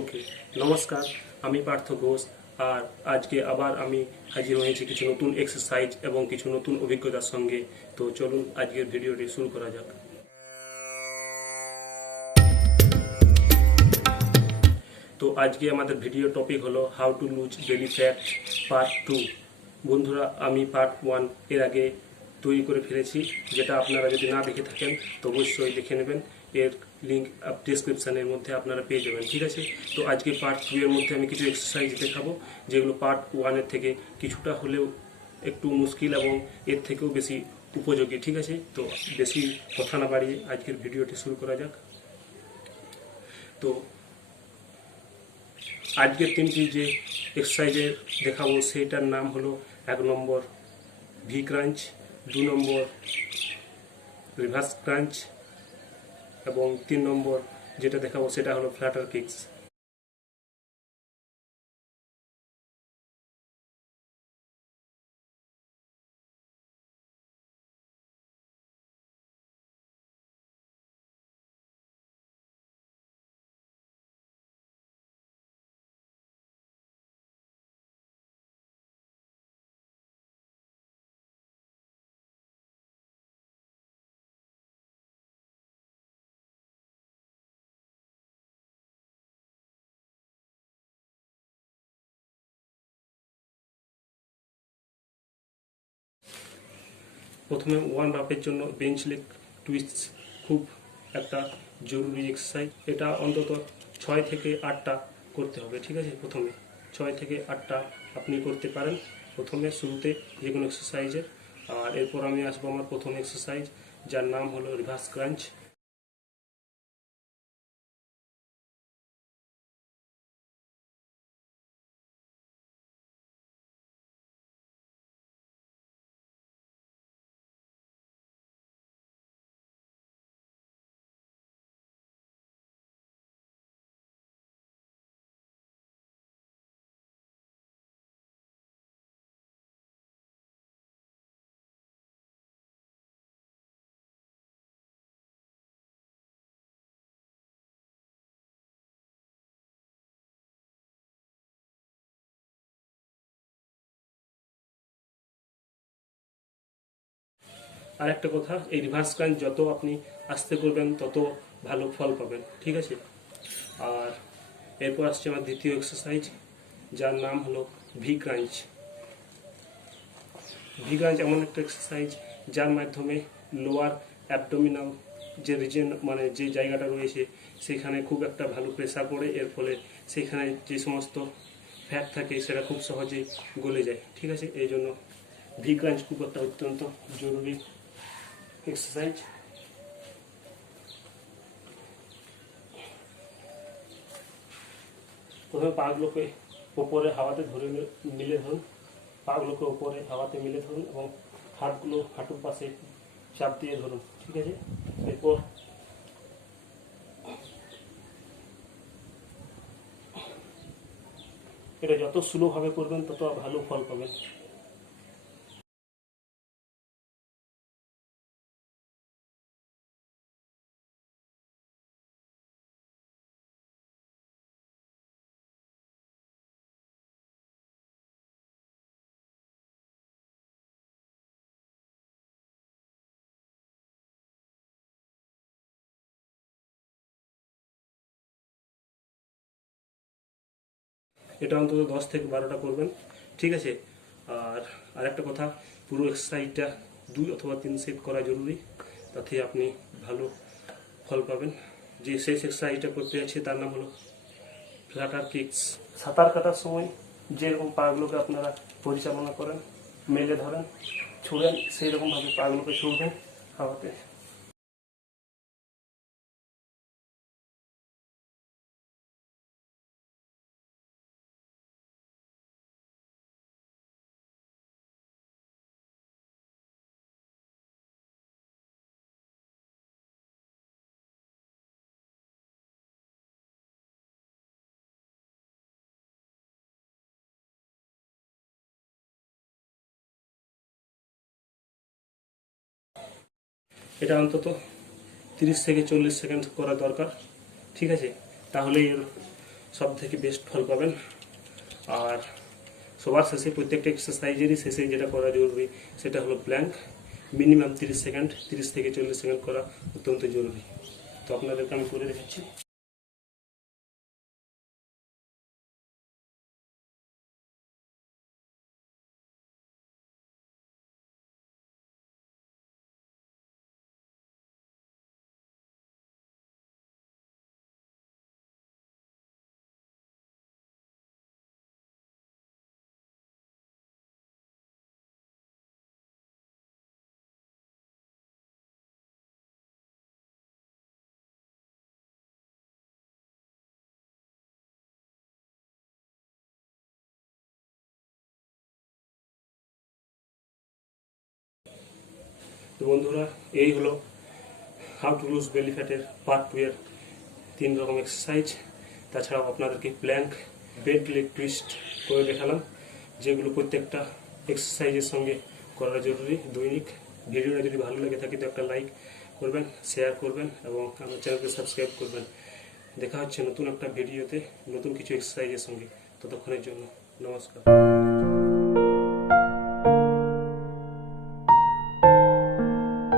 ওকে, নমস্কার। আমি পার্থ ঘোষ। আর আজকে আবার আমি হাজির হয়েছি কিছু নতুন এক্সারসাইজ এবং কিছু নতুন অভিজ্ঞতার সঙ্গে। তো চলুন আজকের ভিডিওটি শুরু করা যাক। তো আজকে আমাদের ভিডিও টপিক হলো how to lose belly fat part 2। বন্ধুরা, আমি পার্ট 1 এর আগে তৈরি করে ফেলেছি, যেটা আপনারা যদি না দেখে থাকেন তো অবশ্যই দেখে নেবেন। এর লিঙ্ক ডিসক্রিপশানের মধ্যে আপনারা পেয়ে যাবেন, ঠিক আছে। তো আজকে পার্ট 2 এর মধ্যে আমি কিছু এক্সারসাইজ দেখাবো, যেগুলো পার্ট 1 এর থেকে কিছুটা হলেও একটু মুশকিল এবং এর থেকেও বেশি উপযোগী, ঠিক আছে। তো বেশি কথা না বাড়িয়ে আজকের ভিডিওটি শুরু করা যাক। তো আজকের তিনটি যে এক্সারসাইজের দেখাবো সেইটার নাম হলো 1 নম্বর ভি ক্রাঞ্চ, 2 নম্বর রিভার্স ক্রাঞ্চ এবং 3 নম্বর যেটা দেখাবো সেটা হলো ফ্ল্যাটার কিকস। প্রথমে ওয়ার্ম আপের জন্য বেঞ্চ লেগ টুইস্ট খুব একটা জরুরি এক্সারসাইজ। এটা অন্তত 6 থেকে 8টা করতে হবে, ঠিক আছে। প্রথমে 6 থেকে 8টা আপনি করতে পারেন প্রথমে শুরুতে যে কোনো এক্সারসাইজের। আর এরপর আমি আসবো আমার প্রথম এক্সারসাইজ, যার নাম হলো রিভার্স ক্রাঞ্চ। আর একটা কথা, এই রিভার্স ক্রাঞ্চ যত আপনি আস্তে করবেন তত ভালো ফল পাবেন, ঠিক আছে। আর এরপর আসছে আমার দ্বিতীয় এক্সারসাইজ, যার নাম হলো ভি ক্রাঞ্চ। ভি ক্রাঞ্চ এমন একটা এক্সারসাইজ যার মাধ্যমে লোয়ার অ্যাবডোমিনাল যে রিজন, মানে যে জায়গাটা রয়েছে সেখানে খুব একটা ভালো প্রেসার পড়ে। এর ফলে সেখানে যে সমস্ত ফ্যাট থাকে সেটা খুব সহজেই গলে যায়, ঠিক আছে। এই জন্য ভি ক্রাঞ্চ খুব একটা অত্যন্ত জরুরি এক্সারসাইজ। প্রথমে পাগুলোকে ওপরে হাওয়াতে ধরে মিলে ধরুন, পাগুলোকে ওপরে হাওয়াতে মিলে ধরুন এবং হাতগুলো হাঁটুর পাশে চাপ দিয়ে ধরুন, ঠিক আছে। এরপর এটা যত স্লোভাবে করবেন তত ভালো ফল পাবেন। এটা অন্তত 10 থেকে 12টা করবেন, ঠিক আছে। আর আরেকটা কথা, পুরো এক্সারসাইজটা 2 অথবা 3 সেট করা জরুরি, তাতে আপনি ভালো ফল পাবেন। যে শেষ এক্সারসাইজটা করতে যাচ্ছে তার নাম হলো ফ্ল্যাটার কিকস। সাঁতার কাটার সময় যেরকম পাগুলোকে আপনারা পরিচালনা করেন, মেলে ধরেন, ছুঁড়েন, সেই রকমভাবে পাগুলোকে ছুঁড়বেন হাওয়াতে। এটা অন্তত 30 থেকে 40 সেকেন্ড করা দরকার, ঠিক আছে। তাহলে এর সব থেকে বেস্ট ফল পাবেন। আর সবার শেষে প্রত্যেকটা এক্সারসাইজেরই শেষে যেটা করা জরুরি সেটা হলো প্ল্যাঙ্ক। মিনিমাম 30 সেকেন্ড, 30 থেকে 40 সেকেন্ড করা অত্যন্ত জরুরি। তো আপনাদেরকে আমি করে দেখাচ্ছি। তো বন্ধুরা, এই হলো হাউ টু লুজ বেলি ফ্যাটের পার্ট 2 এর 3 রকম এক্সারসাইজ। তাছাড়াও আপনাদেরকে প্ল্যাঙ্ক, বেড লেগ টুইস্ট করে দেখালাম, যেগুলো প্রত্যেকটা এক্সারসাইজের সঙ্গে করা জরুরি দৈনিক। ভিডিওটা যদি ভালো লেগে থাকে তো একটা লাইক করবেন, শেয়ার করবেন এবং আমার চ্যানেলকে সাবস্ক্রাইব করবেন। দেখা হচ্ছে নতুন একটা ভিডিওতে নতুন কিছু এক্সারসাইজের সঙ্গে। ততক্ষণের জন্য নমস্কার।